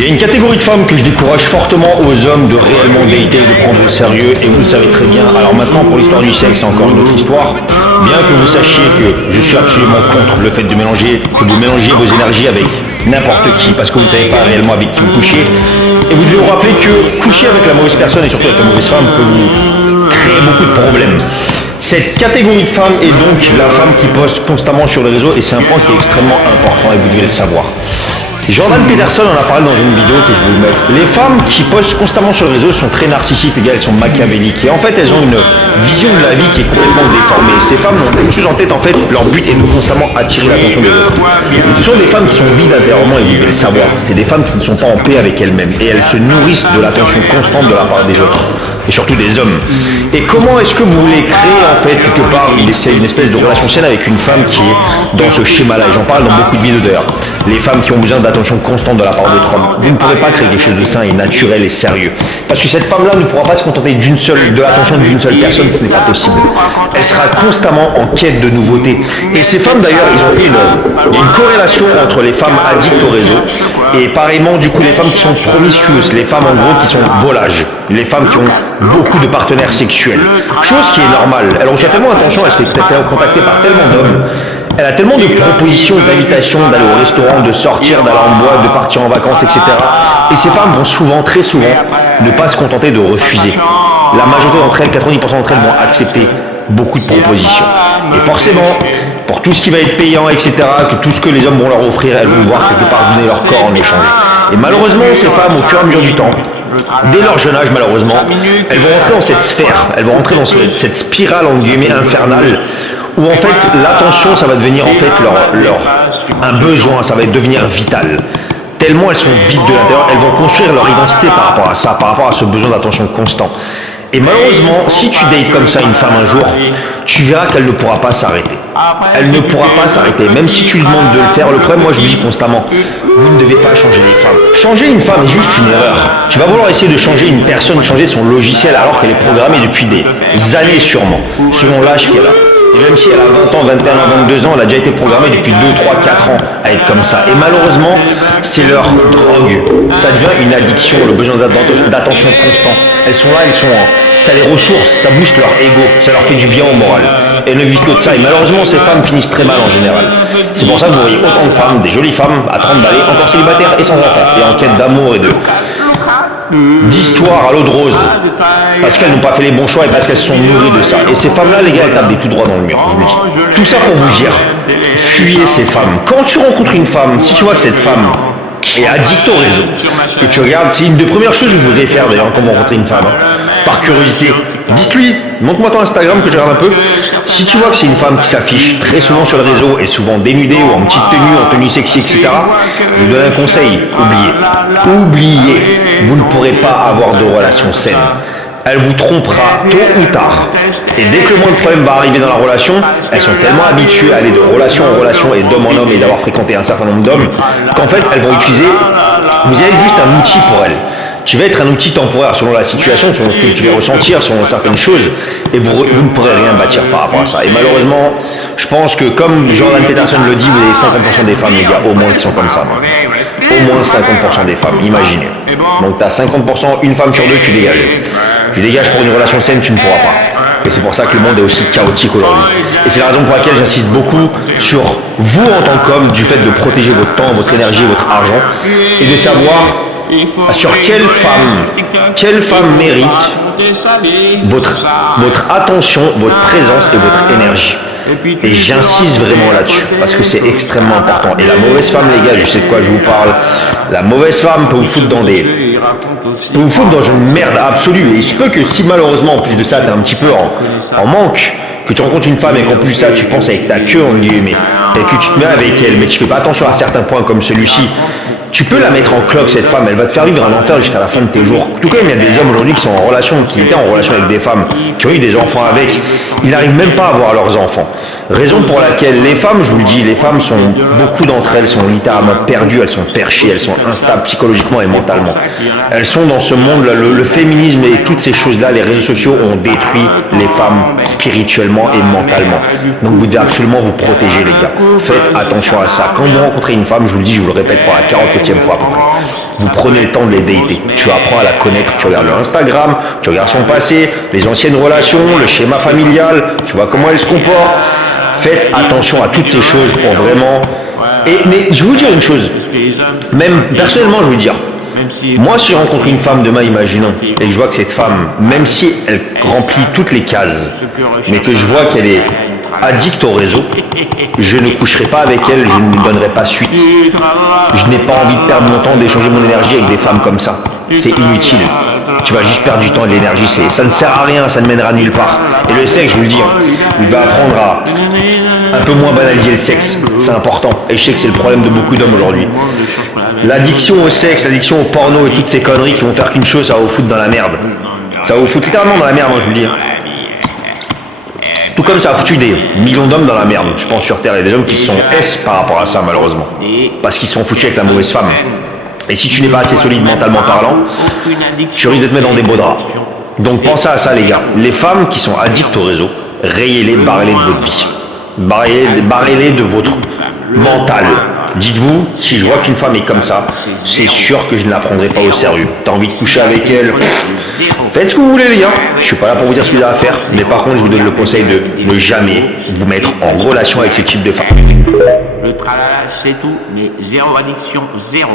Il y a une catégorie de femmes que je décourage fortement aux hommes de réellement dater et de prendre au sérieux, et vous le savez très bien. Alors maintenant, pour l'histoire du sexe, c'est encore une autre histoire. Bien que vous sachiez que je suis absolument contre le fait de mélanger, que vous mélangiez vos énergies avec n'importe qui, parce que vous ne savez pas réellement avec qui vous couchez. Et vous devez vous rappeler que coucher avec la mauvaise personne, et surtout avec la mauvaise femme, peut vous créer beaucoup de problèmes. Cette catégorie de femmes est donc la femme qui poste constamment sur les réseaux, et c'est un point qui est extrêmement important et vous devez le savoir. Jordan Peterson en a parlé dans une vidéo que je vais vous mettre. Les femmes qui postent constamment sur les réseaux sont très narcissiques, elles sont machiavéliques. Et en fait, elles ont une vision de la vie qui est complètement déformée. Ces femmes ont quelque chose en tête, en fait, leur but est de constamment attirer l'attention des autres. Ce sont des femmes qui sont vides intérieurement et vous devez le savoir. C'est des femmes qui ne sont pas en paix avec elles-mêmes. Et elles se nourrissent de l'attention constante de la part des autres. Et surtout des hommes. Et comment est-ce que vous voulez créer, en fait, quelque part, une espèce de relation saine avec une femme qui est dans ce schéma-là? Et j'en parle dans beaucoup de vidéos d'ailleurs. Les femmes qui ont besoin d'attention constante de la part d'autres hommes. Vous ne pourrez pas créer quelque chose de sain et naturel et sérieux. Parce que cette femme-là ne pourra pas se contenter de l'attention d'une seule personne, ce n'est pas possible. Elle sera constamment en quête de nouveautés. Et ces femmes d'ailleurs, il y a une corrélation entre les femmes addictes au réseau et pareillement du coup les femmes qui sont promiscuous, les femmes en gros qui sont volages, les femmes qui ont beaucoup de partenaires sexuels. Chose qui est normale. Elle reçoit tellement d'attention, elle se fait contacter par tellement d'hommes. Elle a tellement de propositions, d'invitations d'aller au restaurant, de sortir, d'aller en boîte, de partir en vacances, etc. Et ces femmes vont souvent, très souvent, ne pas se contenter de refuser. La majorité d'entre elles, 90% d'entre elles, vont accepter beaucoup de propositions. Et forcément, pour tout ce qui va être payant, etc., que tout ce que les hommes vont leur offrir, elles vont devoir quelque part donner leur corps en échange. Et malheureusement, ces femmes, au fur et à mesure du temps, dès leur jeune âge, malheureusement, elles vont rentrer dans cette sphère, elles vont rentrer dans cette spirale, en guillemets, infernale, où en fait l'attention ça va devenir en fait un besoin, ça va devenir vital. Tellement elles sont vides de l'intérieur, elles vont construire leur identité par rapport à ça, par rapport à ce besoin d'attention constant. Et malheureusement, si tu dates comme ça une femme un jour, tu verras qu'elle ne pourra pas s'arrêter. Elle ne pourra pas s'arrêter, même si tu lui demandes de le faire. Le problème, moi je vous dis constamment, vous ne devez pas changer les femmes. Changer une femme est juste une erreur. Tu vas vouloir essayer de changer une personne, changer son logiciel alors qu'elle est programmée depuis des années sûrement, selon l'âge qu'elle a. Et même si elle a 20 ans, 21 ans, 22 ans, elle a déjà été programmée depuis 2, 3, 4 ans à être comme ça. Et malheureusement, c'est leur drogue. Ça devient une addiction, le besoin d'attention constant. Elles sont là, ça les ressource, ça booste leur ego, ça leur fait du bien au moral. Elles ne vivent que de ça. Et malheureusement, ces femmes finissent très mal en général. C'est pour ça que vous voyez autant de femmes, des jolies femmes, à 30 balais, encore célibataires et sans enfants, et en quête d'amour et d'histoire à l'eau de rose, parce qu'elles n'ont pas fait les bons choix et parce qu'elles sont nourries de ça. Et ces femmes-là, les gars, elles tapent des tout droits dans le mur, je vous le dis. Tout ça pour vous dire, fuyez ces femmes. Quand tu rencontres une femme, si tu vois que cette femme est addict au réseau, que tu regardes, c'est une des premières choses que vous devriez faire d'ailleurs quand vous rencontrez une femme, par curiosité, dites-lui, montre-moi ton Instagram que je regarde un peu. Si tu vois que c'est une femme qui s'affiche très souvent sur le réseau et souvent dénudée ou en petite tenue, en tenue sexy, etc., je vous donne un conseil, oubliez, vous ne pourrez pas avoir de relation saine. Elle vous trompera tôt ou tard. Et dès que le moindre problème va arriver dans la relation, elles sont tellement habituées à aller de relation en relation et d'homme en homme et d'avoir fréquenté un certain nombre d'hommes qu'en fait elles vont utiliser, vous êtes juste un outil pour elles. Tu vas être un outil temporaire selon la situation, selon ce que tu vas ressentir, selon certaines choses, et vous ne pourrez rien bâtir par rapport à ça. Et malheureusement, je pense que comme Jordan Peterson le dit, vous avez 50% des femmes, les gars, au moins qui sont comme ça. Au moins 50% des femmes, imaginez. Donc tu as 50%, une femme sur deux, tu dégages. Tu dégages pour une relation saine, tu ne pourras pas. Et c'est pour ça que le monde est aussi chaotique aujourd'hui. Et c'est la raison pour laquelle j'insiste beaucoup sur vous en tant qu'homme, du fait de protéger votre temps, votre énergie, votre argent, et de savoir sur quelle femme mérite votre attention, votre présence et votre énergie. Et j'insiste vraiment là-dessus, parce que c'est extrêmement important. Et la mauvaise femme, les gars, je sais de quoi je vous parle, la mauvaise femme peut vous foutre dans une merde absolue. Et il se peut que si malheureusement, en plus de ça, t'es un petit peu en manque, que tu rencontres une femme et qu'en plus de ça, tu penses avec ta queue, en guillemets, et que tu te mets avec elle, mais que tu fais pas attention à certains points comme celui-ci, tu peux la mettre en cloque, cette femme, elle va te faire vivre un enfer jusqu'à la fin de tes jours. Tout comme il y a des hommes aujourd'hui qui sont en relation, qui étaient en relation avec des femmes, qui ont eu des enfants avec, ils n'arrivent même pas à avoir leurs enfants. Raison pour laquelle les femmes, je vous le dis, les femmes sont, beaucoup d'entre elles sont littéralement perdues, elles sont perchées, elles sont instables psychologiquement et mentalement. Elles sont dans ce monde-là, le féminisme et toutes ces choses-là, les réseaux sociaux ont détruit les femmes spirituellement et mentalement. Donc vous devez absolument vous protéger, les gars. Faites attention à ça. Quand vous rencontrez une femme, je vous le dis, je vous le répète pour la 47e fois à peu près, vous prenez le temps de les dater. Tu apprends à la connaître, tu regardes leur Instagram, tu regardes son passé, les anciennes relations, le schéma familial, tu vois comment elle se comporte. Faites attention à toutes ces choses pour vraiment... mais je vais vous dire une chose, même personnellement je vais vous dire, moi si je rencontre une femme demain, imaginons, et que je vois que cette femme, même si elle remplit toutes les cases, mais que je vois qu'elle est addict au réseau, je ne coucherai pas avec elle, je ne lui donnerai pas suite. Je n'ai pas envie de perdre mon temps, d'échanger mon énergie avec des femmes comme ça. C'est inutile. Tu vas juste perdre du temps et de l'énergie. Ça ne sert à rien, ça ne mènera nulle part. Et le sexe, je vous le dis, il va apprendre à un peu moins banaliser le sexe. C'est important. Et je sais que c'est le problème de beaucoup d'hommes aujourd'hui. L'addiction au sexe, l'addiction au porno et toutes ces conneries qui vont faire qu'une chose, ça va vous foutre dans la merde. Ça va vous foutre littéralement dans la merde, moi je vous le dis. Tout comme ça a foutu des millions d'hommes dans la merde, je pense, sur Terre. Il y a des hommes qui sont S par rapport à ça, malheureusement. Parce qu'ils sont foutus avec la mauvaise femme. Et si tu n'es pas assez solide mentalement parlant, tu risques de te mettre dans des beaux draps. Donc pensez à ça, les gars. Les femmes qui sont addictes au réseau, rayez-les, barrez-les de votre vie. Barrez-les de votre mental. Dites-vous, si je vois qu'une femme est comme ça, c'est sûr que je ne la prendrai pas au sérieux. T'as envie de coucher avec elle, faites ce que vous voulez, les gars. Je suis pas là pour vous dire ce que vous avez à faire, mais par contre, je vous donne le conseil de ne jamais vous mettre en relation avec ce type de femme. Le tralala, c'est tout, mais zéro addiction, zéro.